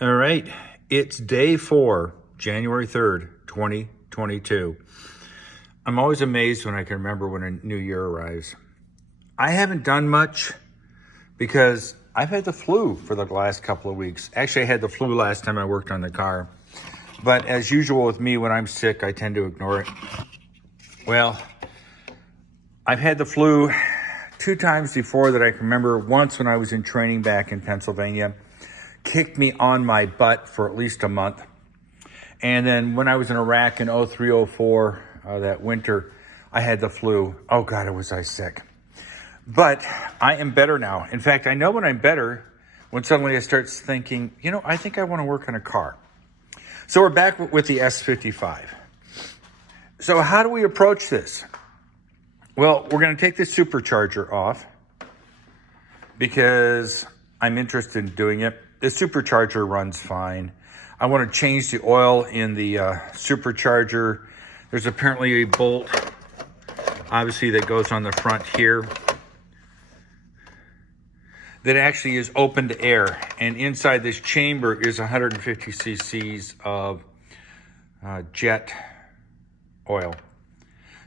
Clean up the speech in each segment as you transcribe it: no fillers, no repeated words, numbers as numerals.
All right, it's day 4, January 3rd, 2022. I'm always amazed when I can remember when a new year arrives. I haven't done much because I've had the flu for the last couple of weeks. Actually, I had the flu last time I worked on the car. But as usual with me, when I'm sick, I tend to ignore it. Well, I've had the flu 2 times before that I can remember. Once when I was in training back in Pennsylvania, kicked me on my butt for at least a month. And then when I was in Iraq in 03, 04, that winter, I had the flu. Oh God, was I sick. But I am better now. In fact, I know when I'm better, when suddenly I start thinking, I think I want to work on a car. So we're back with the S55. So how do we approach this? Well, we're going to take the supercharger off because I'm interested in doing it. The supercharger runs fine. I want to change the oil in the supercharger. There's apparently a bolt, obviously, that goes on the front here that actually is open to air. And inside this chamber is 150 cc's of jet oil.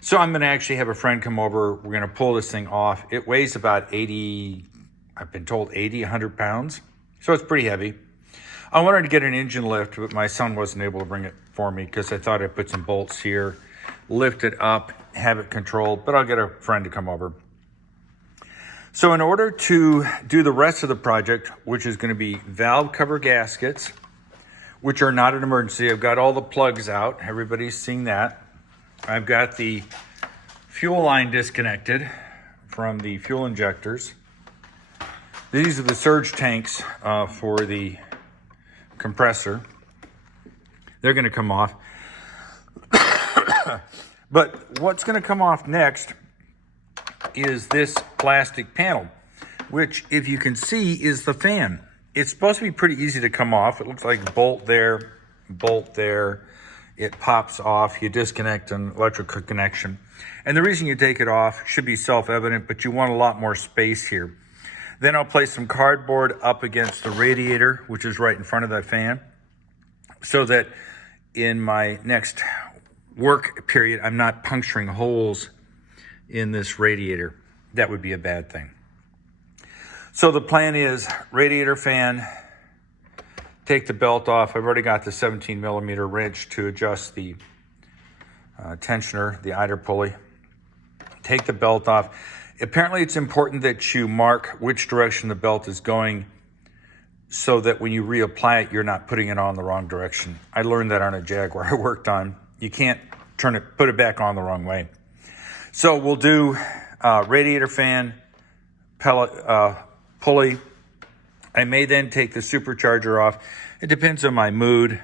So I'm going to actually have a friend come over. We're going to pull this thing off. It weighs about 80, I've been told 100 pounds. So it's pretty heavy. I wanted to get an engine lift, but my son wasn't able to bring it for me because I thought I'd put some bolts here, lift it up, have it controlled, but I'll get a friend to come over. So in order to do the rest of the project, which is going to be valve cover gaskets, which are not an emergency. I've got all the plugs out. Everybody's seen that. I've got the fuel line disconnected from the fuel injectors. These are the surge tanks for the compressor. They're going to come off. But what's going to come off next is this plastic panel, which, if you can see, is the fan. It's supposed to be pretty easy to come off. It looks like bolt there, bolt there. It pops off. You disconnect an electrical connection. And the reason you take it off should be self-evident, but you want a lot more space here. Then I'll place some cardboard up against the radiator, which is right in front of that fan, so that in my next work period, I'm not puncturing holes in this radiator. That would be a bad thing. So the plan is radiator fan, take the belt off. I've already got the 17 millimeter wrench to adjust the tensioner, the idler pulley. Take the belt off. Apparently, it's important that you mark which direction the belt is going so that when you reapply it, you're not putting it on the wrong direction. I learned that on a Jaguar I worked on. You can't put it back on the wrong way. So we'll do radiator fan, pulley. I may then take the supercharger off. It depends on my mood.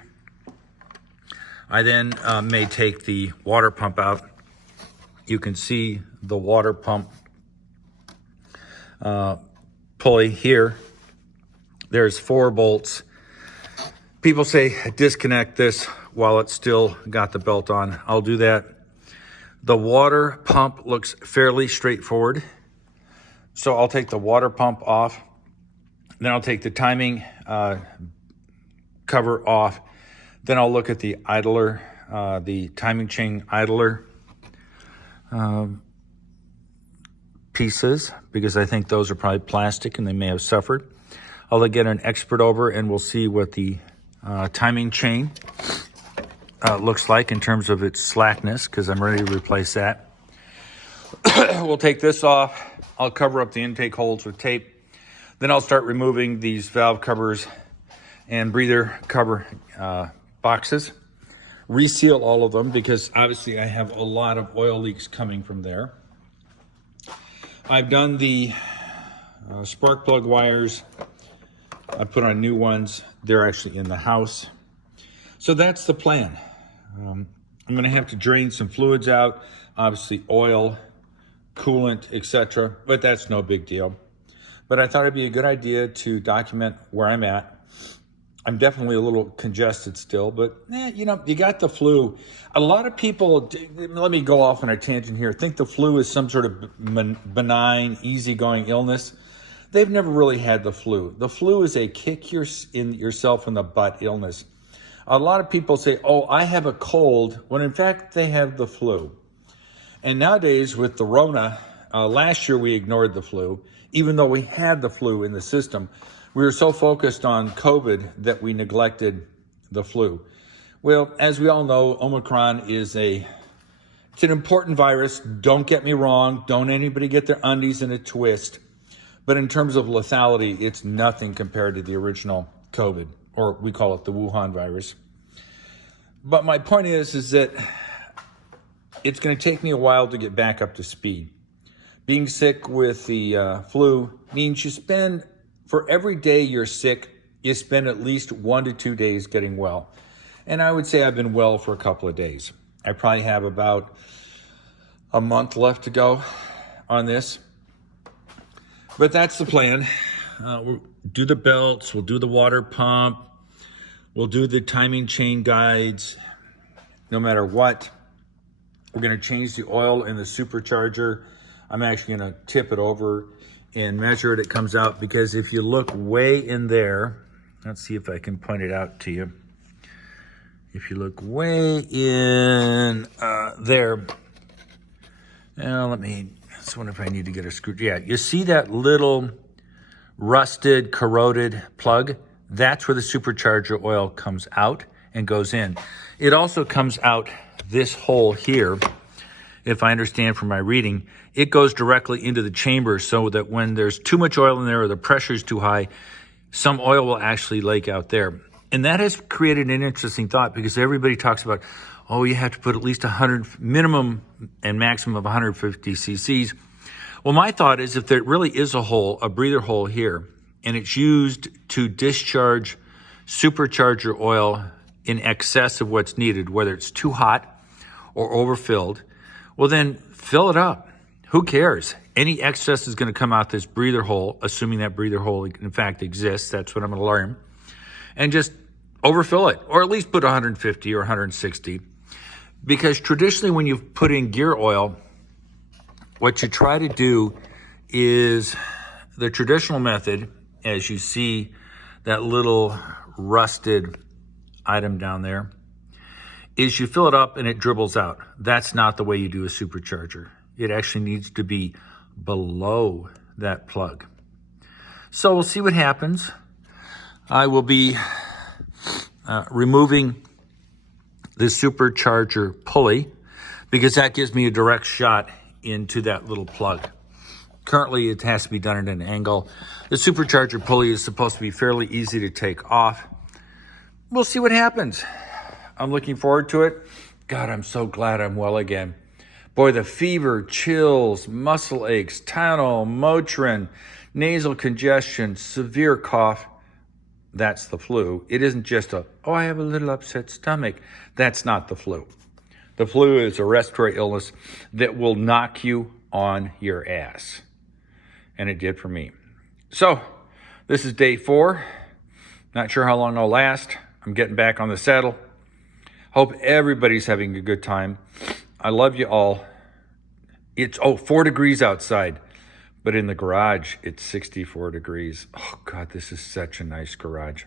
I then may take the water pump out. You can see the water pump pulley here. There's 4 bolts. People say disconnect this while it's still got the belt on. I'll do that. The water pump looks fairly straightforward. So I'll take the water pump off. Then I'll take the timing cover off. Then I'll look at the idler, the timing chain idler pieces, because I think those are probably plastic and they may have suffered. I'll get an expert over and we'll see what the timing chain looks like in terms of its slackness, because I'm ready to replace that. We'll take this off. I'll cover up the intake holes with tape. Then I'll start removing these valve covers and breather cover boxes. Reseal all of them because obviously I have a lot of oil leaks coming from there. I've done the spark plug wires. I put on new ones. They're actually in the house. So that's the plan. I'm going to have to drain some fluids out, obviously oil, coolant, etc. But that's no big deal. But I thought it'd be a good idea to document where I'm at. I'm definitely a little congested still, but you got the flu. A lot of people, let me go off on a tangent here, think the flu is some sort of benign, easygoing illness. they've never really had the flu. The flu is a kick yourself in the butt illness. A lot of people say, oh, I have a cold, when in fact they have the flu. And nowadays with the Rona, last year we ignored the flu, even though we had the flu in the system. We were so focused on COVID that we neglected the flu. Well, as we all know, Omicron it's an important virus. Don't get me wrong. Don't anybody get their undies in a twist. But in terms of lethality, it's nothing compared to the original COVID, or we call it the Wuhan virus. But my point is that it's going to take me a while to get back up to speed. Being sick with the flu means for every day you're sick, you spend at least 1 to 2 days getting well. And I would say I've been well for a couple of days. I probably have about a month left to go on this. But that's the plan. We'll do the belts, we'll do the water pump, we'll do the timing chain guides. No matter what, we're going to change the oil in the supercharger. I'm actually going to tip it over and measure it. It comes out, because if you look way in there, let's see if I can point it out to you. If you look way in there, now let's wonder if I need to get a screw. Yeah, you see that little rusted, corroded plug? That's where the supercharger oil comes out and goes in. It also comes out this hole here. If I understand from my reading, it goes directly into the chamber, so that when there's too much oil in there or the pressure is too high, some oil will actually leak out there. And that has created an interesting thought, because everybody talks about, oh, you have to put at least 100, minimum and maximum of 150 cc's. Well, my thought is, if there really is a hole, a breather hole here, and it's used to discharge supercharger oil in excess of what's needed, whether it's too hot or overfilled, well, then fill it up. Who cares? Any excess is going to come out this breather hole, assuming that breather hole in fact exists. That's what I'm going to learn. And just overfill it, or at least put 150 or 160. Because traditionally when you put in gear oil, what you try to do is the traditional method, as you see that little rusted item down there, is you fill it up and it dribbles out. That's not the way you do a supercharger. It actually needs to be below that plug. So we'll see what happens. I will be removing the supercharger pulley, because that gives me a direct shot into that little plug. Currently, it has to be done at an angle. The supercharger pulley is supposed to be fairly easy to take off. We'll see what happens. I'm looking forward to it. God, I'm so glad I'm well again. Boy, the fever, chills, muscle aches, Tylenol, Motrin, nasal congestion, severe cough. That's the flu. It isn't just I have a little upset stomach. That's not the flu. The flu is a respiratory illness that will knock you on your ass. And it did for me. So, this is day 4. Not sure how long I'll last. I'm getting back on the saddle. Hope everybody's having a good time. I love you all. It's 4 degrees outside, but in the garage it's 64 degrees. Oh God, this is such a nice garage.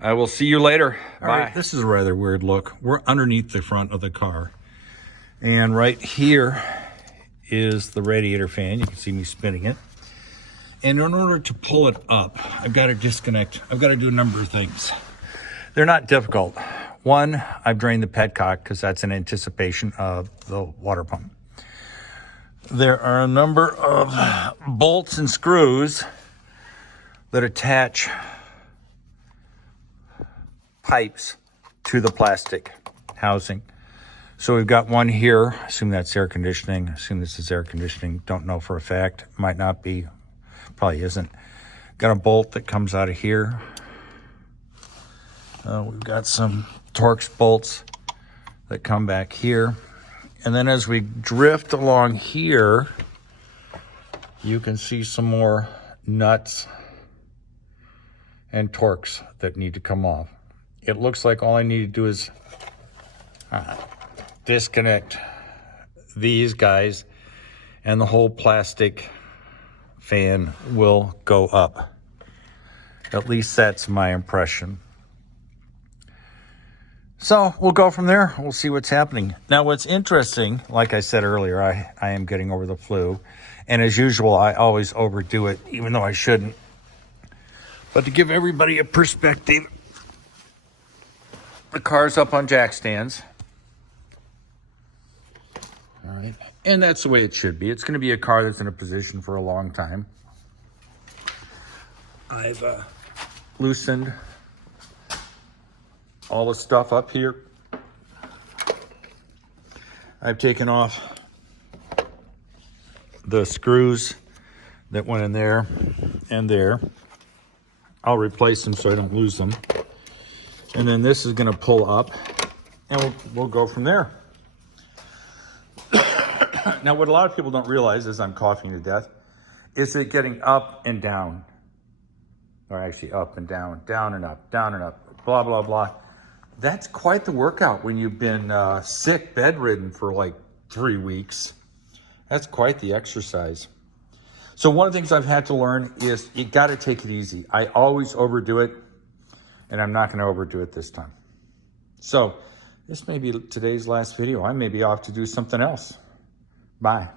I will see you later. Bye. All right, this is a rather weird look. We're underneath the front of the car, and right here is the radiator fan. You can see me spinning it. And in order to pull it up, I've got to disconnect. I've got to do a number of things. They're not difficult. One, I've drained the petcock because that's in anticipation of the water pump. There are a number of bolts and screws that attach pipes to the plastic housing. So we've got one here. I assume that's air conditioning. I assume this is air conditioning. Don't know for a fact. Might not be. Probably isn't. Got a bolt that comes out of here. We've got some Torx bolts that come back here. And then as we drift along here, you can see some more nuts and Torx that need to come off. It looks like all I need to do is disconnect these guys and the whole plastic fan will go up. At least that's my impression. So we'll go from there. We'll see what's happening. Now, what's interesting, like I said earlier, I am getting over the flu. And as usual, I always overdo it, even though I shouldn't. But to give everybody a perspective, the car's up on jack stands. All right. And that's the way it should be. It's going to be a car that's in a position for a long time. I've loosened all the stuff up here. I've taken off the screws that went in there and there. I'll replace them so I don't lose them. And then this is going to pull up, and we'll go from there. Now, what a lot of people don't realize, as I'm coughing to death, is that getting up and down, or actually up and down, down and up, blah, blah, blah. That's quite the workout when you've been sick, bedridden for like 3 weeks. That's quite the exercise. So one of the things I've had to learn is you got to take it easy. I always overdo it, and I'm not going to overdo it this time. So this may be today's last video. I may be off to do something else. Bye.